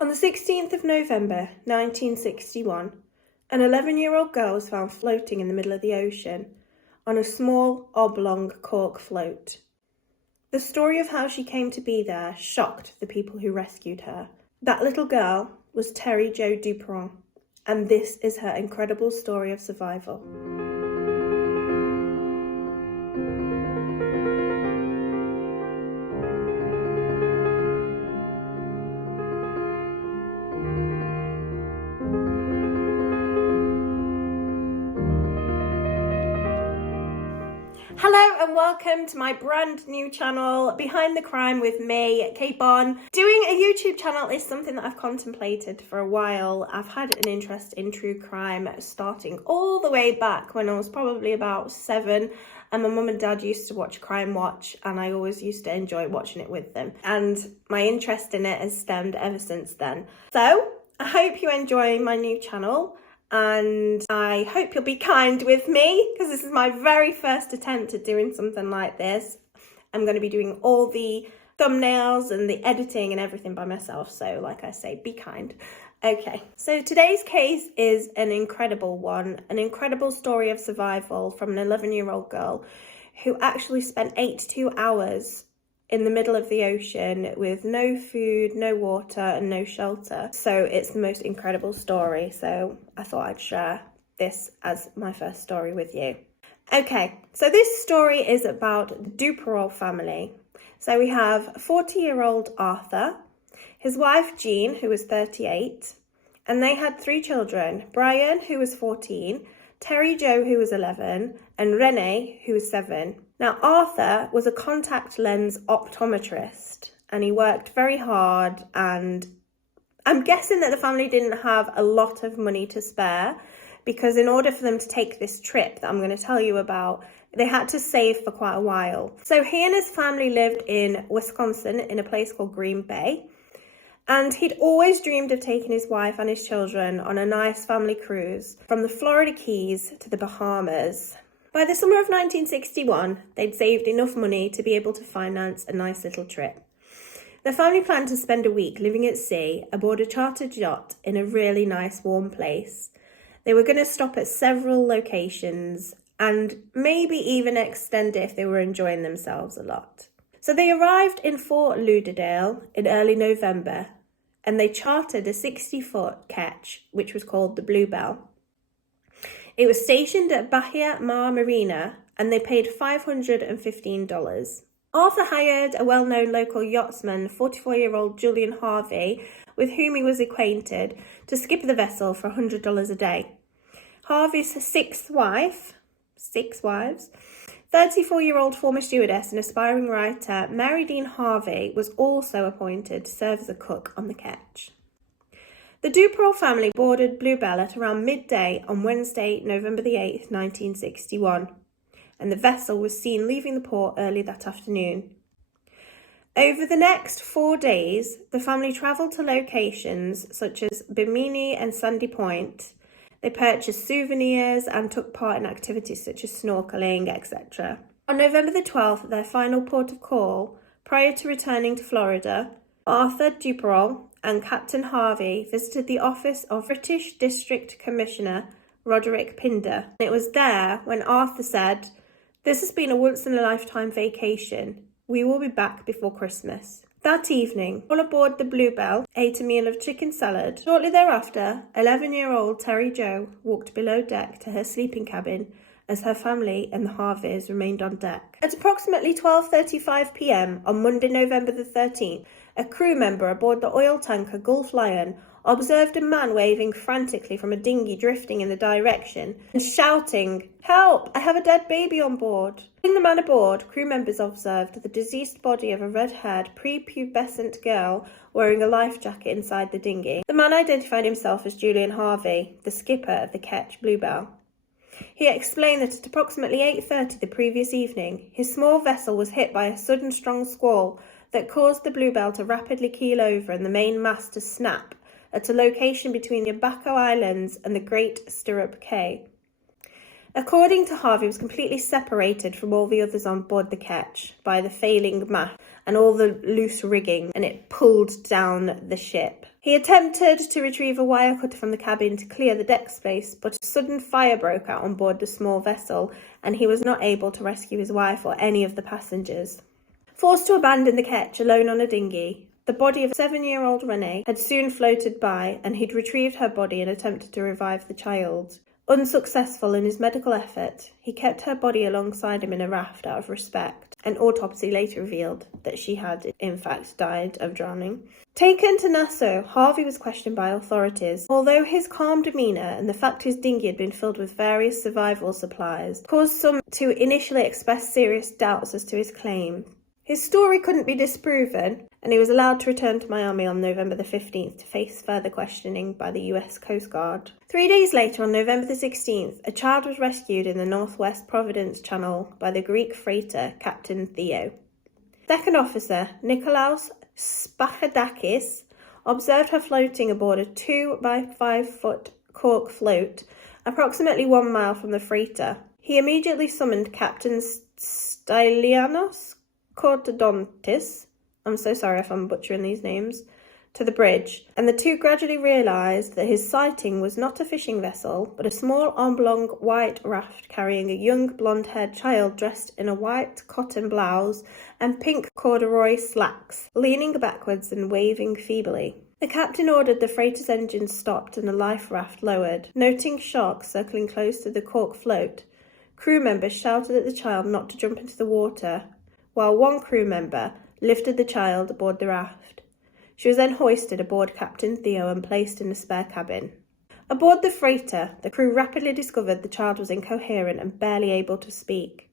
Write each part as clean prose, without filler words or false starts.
On the 16th of November 1961, an 11-year-old girl was found floating in the middle of the ocean on a small oblong cork float. The story of how she came to be there shocked the people who rescued her. That little girl was Terry Jo Duperrault, and this is her incredible story of survival. Hello and welcome to my brand new channel, Behind the Crime with me, Kaybon. Doing a YouTube channel is something that I've contemplated for a while. I've had an interest in true crime starting all the way back when I was probably about 7, and my mum and dad used to watch Crime Watch and I always used to enjoy watching it with them. And my interest in it has stemmed ever since then. So I hope you enjoy my new channel. And I hope you'll be kind with me because this is my very first attempt at doing something like this. I'm going to be doing all the thumbnails and the editing and everything by myself. So like I say, be kind. Okay, so today's case is an incredible one, an incredible story of survival from an 11-year-old girl who actually spent 82 hours in the middle of the ocean with no food, no water and no shelter. So it's the most incredible story. So I thought I'd share this as my first story with you. Okay, so this story is about the Duperrault family. So we have 40-year-old Arthur, his wife Jean, who was 38, and they had 3 children, Brian, who was 14, Terry Jo, who was 11, and Renee, who was 7. Now, Arthur was a contact lens optometrist and he worked very hard, and I'm guessing that the family didn't have a lot of money to spare because in order for them to take this trip that I'm going to tell you about, they had to save for quite a while. So he and his family lived in Wisconsin in a place called Green Bay, and he'd always dreamed of taking his wife and his children on a nice family cruise from the Florida Keys to the Bahamas. By the summer of 1961, they'd saved enough money to be able to finance a nice little trip. The family planned to spend a week living at sea aboard a chartered yacht in a really nice warm place. They were going to stop at several locations and maybe even extend it if they were enjoying themselves a lot. So they arrived in Fort Lauderdale in early November and they chartered a 60-foot ketch which was called the Bluebell. It was stationed at Bahia Mar Marina and they paid $515. Arthur hired a well-known local yachtsman, 44-year-old Julian Harvey, with whom he was acquainted, to skip the vessel for $100 a day. Harvey's 6th wife, 6 wives, 34-year-old former stewardess and aspiring writer Mary Dean Harvey was also appointed to serve as a cook on the ketch. The Duperrault family boarded Bluebell at around midday on Wednesday, November the 8th, 1961, and the vessel was seen leaving the port early that afternoon. Over the next 4 days, the family travelled to locations such as Bimini and Sandy Point. They purchased souvenirs and took part in activities such as snorkeling, etc. On November the 12th, their final port of call, prior to returning to Florida, Arthur Duperrault and Captain Harvey visited the office of British District Commissioner Roderick Pinder. It was there when Arthur said, "This has been a once-in-a-lifetime vacation. We will be back before Christmas." That evening, all aboard the Bluebell ate a meal of chicken salad. Shortly thereafter, 11-year-old Terry Jo walked below deck to her sleeping cabin as her family and the Harveys remained on deck. At approximately 12:35 p.m. on Monday, November the 13th, a crew member aboard the oil tanker Gulf Lion observed a man waving frantically from a dinghy drifting in the direction and shouting, "Help! I have a dead baby on board." Putting the man aboard, crew members observed the deceased body of a red-haired, prepubescent girl wearing a life jacket inside the dinghy. The man identified himself as Julian Harvey, the skipper of the ketch Bluebell. He explained that at approximately 8:30 the previous evening, his small vessel was hit by a sudden strong squall that caused the Bluebell to rapidly keel over and the main mast to snap at a location between the Abaco Islands and the Great Stirrup Cay. According to Harvey, he was completely separated from all the others on board the ketch by the failing mast and all the loose rigging, and it pulled down the ship. He attempted to retrieve a wire cutter from the cabin to clear the deck space, but a sudden fire broke out on board the small vessel, and he was not able to rescue his wife or any of the passengers. Forced to abandon the ketch alone on a dinghy, the body of 7-year-old Renee had soon floated by, and he'd retrieved her body and attempted to revive the child. Unsuccessful in his medical effort, he kept her body alongside him in a raft out of respect. An autopsy later revealed that she had, in fact, died of drowning. Taken to Nassau, Harvey was questioned by authorities, although his calm demeanour and the fact his dinghy had been filled with various survival supplies caused some to initially express serious doubts as to his claim. His story couldn't be disproven, and he was allowed to return to Miami on November the 15th to face further questioning by the US Coast Guard. 3 days later, on November the 16th, a child was rescued in the Northwest Providence Channel by the Greek freighter Captain Theo. Second officer Nikolaos Spachadakis observed her floating aboard a 2 by 5 foot cork float approximately 1 mile from the freighter. He immediately summoned Captain Stylianos Kortodontis, I'm so sorry if I'm butchering these names, to the bridge, and the two gradually realised that his sighting was not a fishing vessel, but a small oblong white raft carrying a young blonde-haired child dressed in a white cotton blouse and pink corduroy slacks, leaning backwards and waving feebly. The captain ordered the freighter's engines stopped and the life raft lowered. Noting sharks circling close to the cork float, crew members shouted at the child not to jump into the water, while one crew member lifted the child aboard the raft. She was then hoisted aboard Captain Theo and placed in the spare cabin. Aboard the freighter, the crew rapidly discovered the child was incoherent and barely able to speak.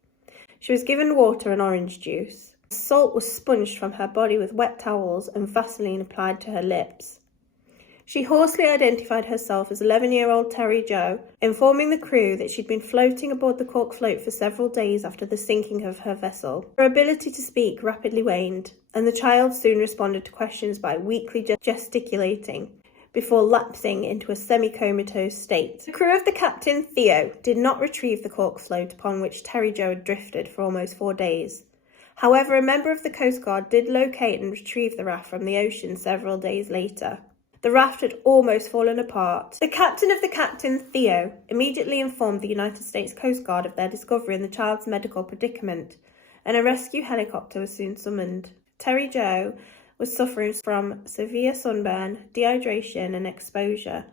She was given water and orange juice. Salt was sponged from her body with wet towels and Vaseline applied to her lips. She hoarsely identified herself as 11-year-old Terry Jo, informing the crew that she'd been floating aboard the cork float for several days after the sinking of her vessel. Her ability to speak rapidly waned, and the child soon responded to questions by weakly gesticulating, before lapsing into a semi-comatose state. The crew of the Captain Theo did not retrieve the cork float upon which Terry Jo had drifted for almost 4 days. However, a member of the Coast Guard did locate and retrieve the raft from the ocean several days later. The raft had almost fallen apart. The captain of the Captain Theo immediately informed the United States Coast Guard of their discovery and the child's medical predicament, and a rescue helicopter was soon summoned. Terry Jo was suffering from severe sunburn, dehydration and exposure,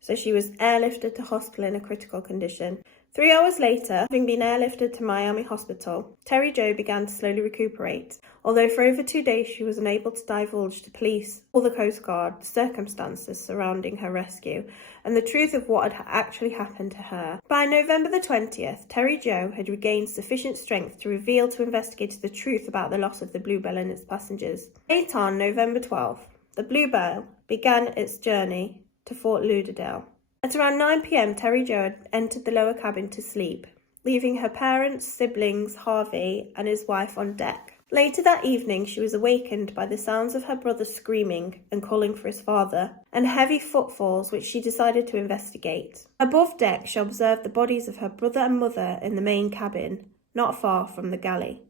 so she was airlifted to hospital in a critical condition. 3 hours later, having been airlifted to Miami Hospital, Terry Jo began to slowly recuperate, although for over 2 days she was unable to divulge to police or the Coast Guard the circumstances surrounding her rescue and the truth of what had actually happened to her. By November the 20th, Terry Jo had regained sufficient strength to reveal to investigators the truth about the loss of the Bluebell and its passengers. Late on November 12th, the Bluebell began its journey to Fort Lauderdale. At around 9 p.m, Terry Jo had entered the lower cabin to sleep, leaving her parents, siblings, Harvey, and his wife on deck. Later that evening, she was awakened by the sounds of her brother screaming and calling for his father, and heavy footfalls which she decided to investigate. Above deck, she observed the bodies of her brother and mother in the main cabin, not far from the galley.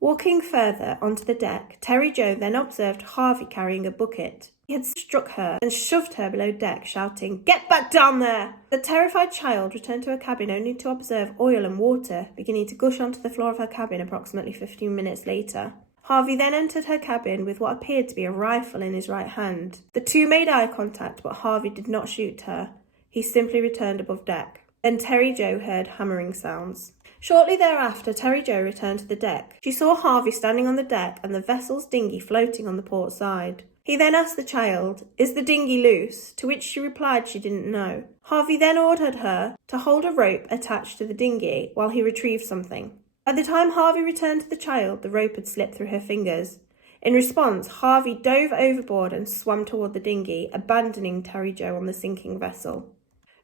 Walking further onto the deck, Terry Jo then observed Harvey carrying a bucket. He had struck her and shoved her below deck, shouting, "Get back down there!" The terrified child returned to her cabin only to observe oil and water beginning to gush onto the floor of her cabin approximately 15 minutes later. Harvey then entered her cabin with what appeared to be a rifle in his right hand. The two made eye contact, but Harvey did not shoot her. He simply returned above deck. Then Terry Jo heard hammering sounds. Shortly thereafter, Terry Jo returned to the deck. She saw Harvey standing on the deck and the vessel's dinghy floating on the port side. He then asked the child, "Is the dinghy loose?" to which she replied she didn't know. Harvey then ordered her to hold a rope attached to the dinghy while he retrieved something. By the time Harvey returned to the child, the rope had slipped through her fingers. In response, Harvey dove overboard and swam toward the dinghy, abandoning Terry Jo on the sinking vessel.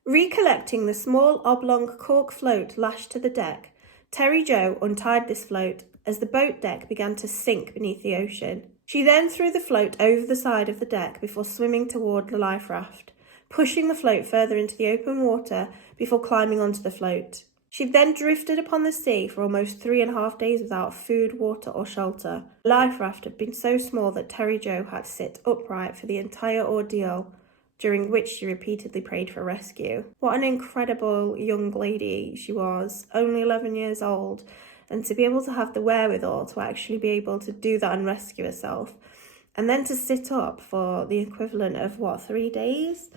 Recollecting the small oblong cork float lashed to the deck, Terry Jo untied this float as the boat deck began to sink beneath the ocean. She then threw the float over the side of the deck before swimming toward the life raft, pushing the float further into the open water before climbing onto the float. She then drifted upon the sea for almost 3.5 days without food, water, or shelter. The life raft had been so small that Terry Jo had to sit upright for the entire ordeal, during which she repeatedly prayed for rescue. What an incredible young lady she was, only 11 years old, and to be able to have the wherewithal to actually be able to do that and rescue herself, and then to sit up for the equivalent of, 3 days?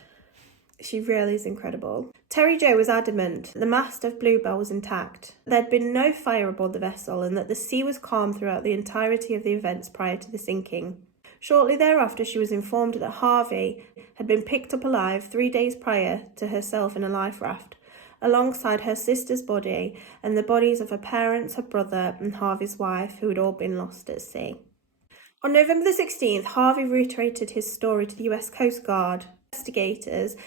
She really is incredible. Terry Jo was adamant the mast of Bluebell was intact, there had been no fire aboard the vessel, and that the sea was calm throughout the entirety of the events prior to the sinking. Shortly thereafter, she was informed that Harvey had been picked up alive 3 days prior to herself in a life raft, alongside her sister's body and the bodies of her parents, her brother, and Harvey's wife, who had all been lost at sea. On November the 16th, Harvey reiterated his story to the US Coast Guard investigators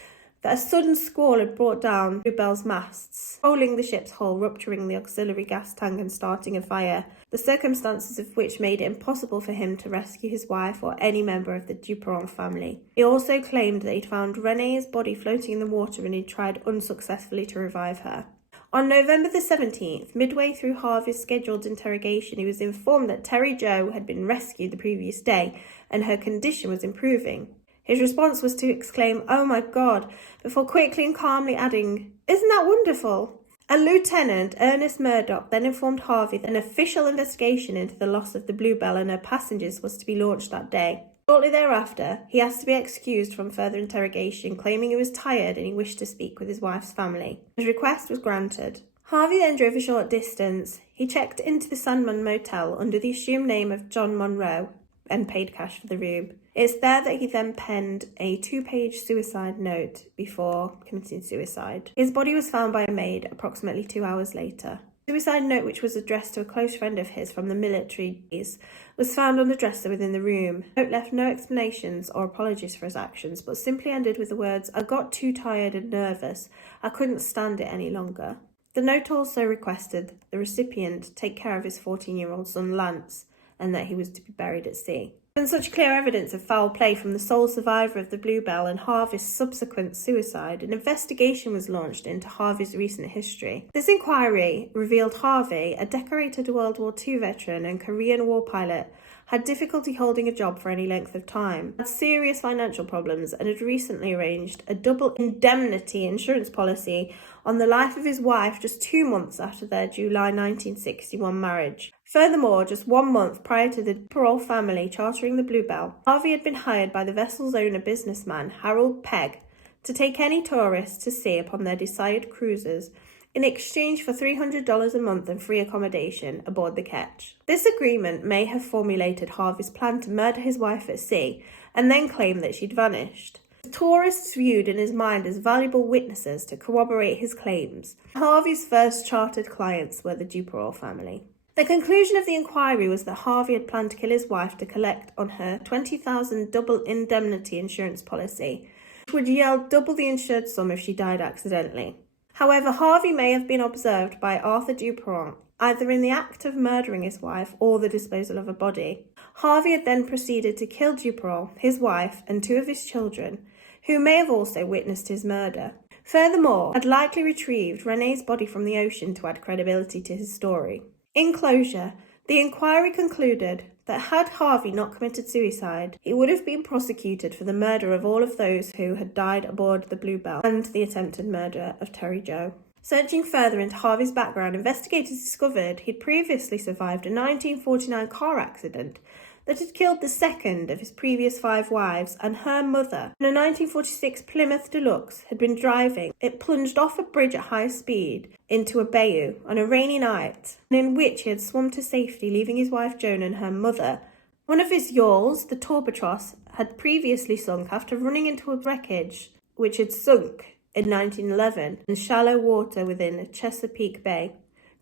that a sudden squall had brought down Bluebell's masts, holing the ship's hull, rupturing the auxiliary gas tank and starting a fire, the circumstances of which made it impossible for him to rescue his wife or any member of the Duperrault family. He also claimed that he'd found Renee's body floating in the water and he'd tried unsuccessfully to revive her. On November the 17th, midway through Harvey's scheduled interrogation, he was informed that Terry Jo had been rescued the previous day and her condition was improving. His response was to exclaim, "Oh my God," before quickly and calmly adding, "Isn't that wonderful?" A Lieutenant Ernest Murdoch then informed Harvey that an official investigation into the loss of the Bluebell and her passengers was to be launched that day. Shortly thereafter, he asked to be excused from further interrogation, claiming he was tired and he wished to speak with his wife's family. His request was granted. Harvey then drove a short distance. He checked into the Sandman Motel under the assumed name of John Monroe and paid cash for the room. It's there that he then penned a 2-page suicide note before committing suicide. His body was found by a maid approximately 2 hours later. The suicide note, which was addressed to a close friend of his from the military days, was found on the dresser within the room. The note left no explanations or apologies for his actions, but simply ended with the words, "I got too tired and nervous. I couldn't stand it any longer." The note also requested the recipient take care of his 14-year-old son Lance, and that he was to be buried at sea. Given such clear evidence of foul play from the sole survivor of the Bluebell and Harvey's subsequent suicide, an investigation was launched into Harvey's recent history. This inquiry revealed Harvey, a decorated World War II veteran and Korean War pilot, had difficulty holding a job for any length of time, had serious financial problems, and had recently arranged a double indemnity insurance policy on the life of his wife just 2 months after their July 1961 marriage. Furthermore, just 1 month prior to the Duperrault family chartering the Bluebell, Harvey had been hired by the vessel's owner businessman Harold Pegg to take any tourists to sea upon their desired cruises in exchange for $300 a month and free accommodation aboard the ketch. This agreement may have formulated Harvey's plan to murder his wife at sea and then claim that she'd vanished. The tourists viewed in his mind as valuable witnesses to corroborate his claims. Harvey's first chartered clients were the Duperrault family. The conclusion of the inquiry was that Harvey had planned to kill his wife to collect on her $20,000 double indemnity insurance policy, which would yield double the insured sum if she died accidentally. However, Harvey may have been observed by Arthur Duperrault, either in the act of murdering his wife or the disposal of a body. Harvey had then proceeded to kill Duperrault, his wife, and 2 of his children, who may have also witnessed his murder. Furthermore, had likely retrieved Renee's body from the ocean to add credibility to his story. In closure, the inquiry concluded that had Harvey not committed suicide, he would have been prosecuted for the murder of all of those who had died aboard the Bluebell and the attempted murder of Terry Jo. Searching further into Harvey's background, investigators discovered he'd previously survived a 1949 car accident that had killed the second of his previous 5 wives and her mother. In a 1946 Plymouth Deluxe had been driving. It plunged off a bridge at high speed into a bayou on a rainy night, and in which he had swum to safety, leaving his wife Joan and her mother. One of his yawls, the Torbatros, had previously sunk after running into a wreckage which had sunk in 1911 in shallow water within Chesapeake Bay.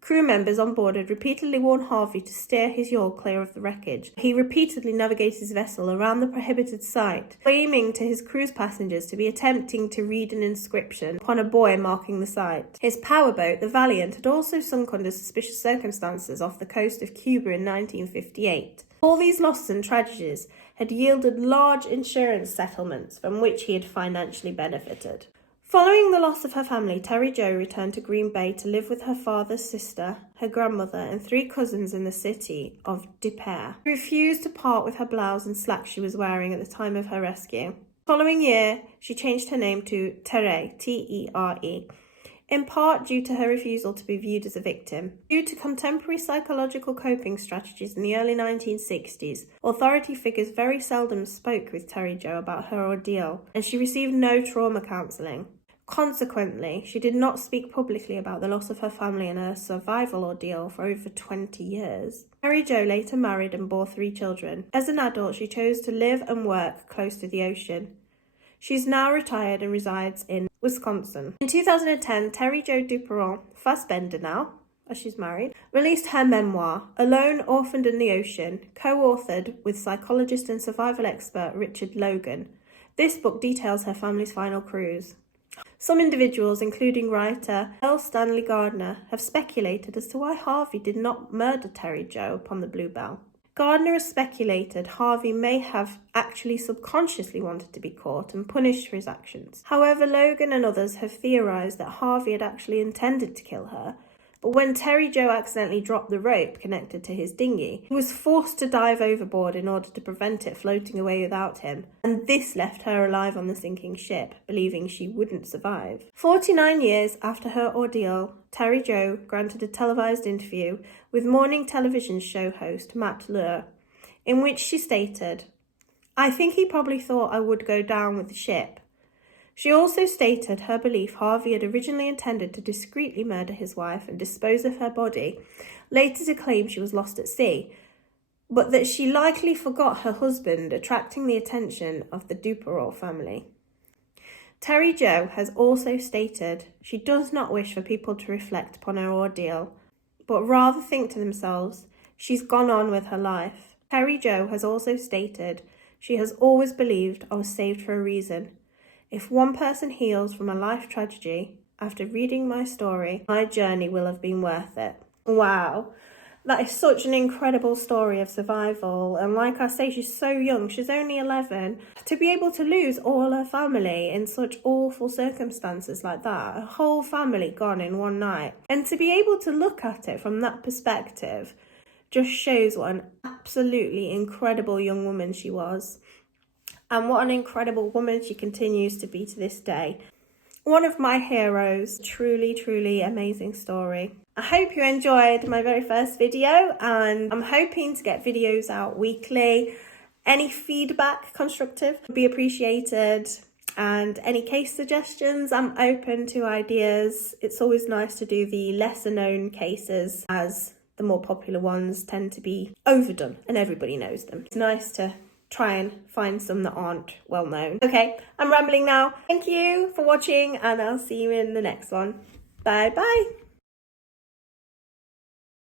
Crew members on board had repeatedly warned Harvey to steer his yawl clear of the wreckage. He repeatedly navigated his vessel around the prohibited site, claiming to his cruise passengers to be attempting to read an inscription upon a buoy marking the site. His powerboat, the Valiant, had also sunk under suspicious circumstances off the coast of Cuba in 1958. All these losses and tragedies had yielded large insurance settlements from which he had financially benefited. Following the loss of her family, Terry Jo returned to Green Bay to live with her father's sister, her grandmother, and 3 cousins in the city of Duperrault. She refused to part with her blouse and slacks she was wearing at the time of her rescue. The following year, she changed her name to Tere, T-E-R-E, in part due to her refusal to be viewed as a victim. Due to contemporary psychological coping strategies in the early 1960s, authority figures very seldom spoke with Terry Jo about her ordeal, and she received no trauma counselling. Consequently, she did not speak publicly about the loss of her family and her survival ordeal for over 20 years. Terry Jo later married and bore 3 children. As an adult, she chose to live and work close to the ocean. She's now retired and resides in Wisconsin. In 2010, Terry Jo Duperrault, Fassbender now, as she's married, released her memoir, Alone, Orphaned in the Ocean, co-authored with psychologist and survival expert Richard Logan. This book details her family's final cruise. Some individuals, including writer L. Stanley Gardner, have speculated as to why Harvey did not murder Terry Jo upon the Bluebell. Gardner has speculated Harvey may have actually subconsciously wanted to be caught and punished for his actions. However, Logan and others have theorized that Harvey had actually intended to kill her, but when Terry Jo accidentally dropped the rope connected to his dinghy, he was forced to dive overboard in order to prevent it floating away without him, and this left her alive on the sinking ship, believing she wouldn't survive. 49 years after her ordeal, Terry Jo granted a televised interview with morning television show host Matt Lure, in which she stated, "I think he probably thought I would go down with the ship." She also stated her belief Harvey had originally intended to discreetly murder his wife and dispose of her body, later to claim she was lost at sea, but that she likely forgot her husband, attracting the attention of the Duperrault family. Terry Jo has also stated she does not wish for people to reflect upon her ordeal, but rather think to themselves, she's gone on with her life. Terry Jo has also stated she has always believed I was saved for a reason. If one person heals from a life tragedy, after reading my story, my journey will have been worth it. Wow, that is such an incredible story of survival. And like I say, she's so young, she's only 11. To be able to lose all her family in such awful circumstances like that, a whole family gone in one night, and to be able to look at it from that perspective just shows what an absolutely incredible young woman she was. And what an incredible woman she continues to be to this day. One of my heroes. Truly, truly amazing story. I hope you enjoyed my very first video, and I'm hoping to get videos out weekly. Any feedback, constructive, would be appreciated. And any case suggestions, I'm open to ideas. It's always nice to do the lesser known cases, as the more popular ones tend to be overdone and everybody knows them. It's nice to try and find some that aren't well known. Okay, I'm rambling now. Thank you for watching, and I'll see you in the next one. Bye bye.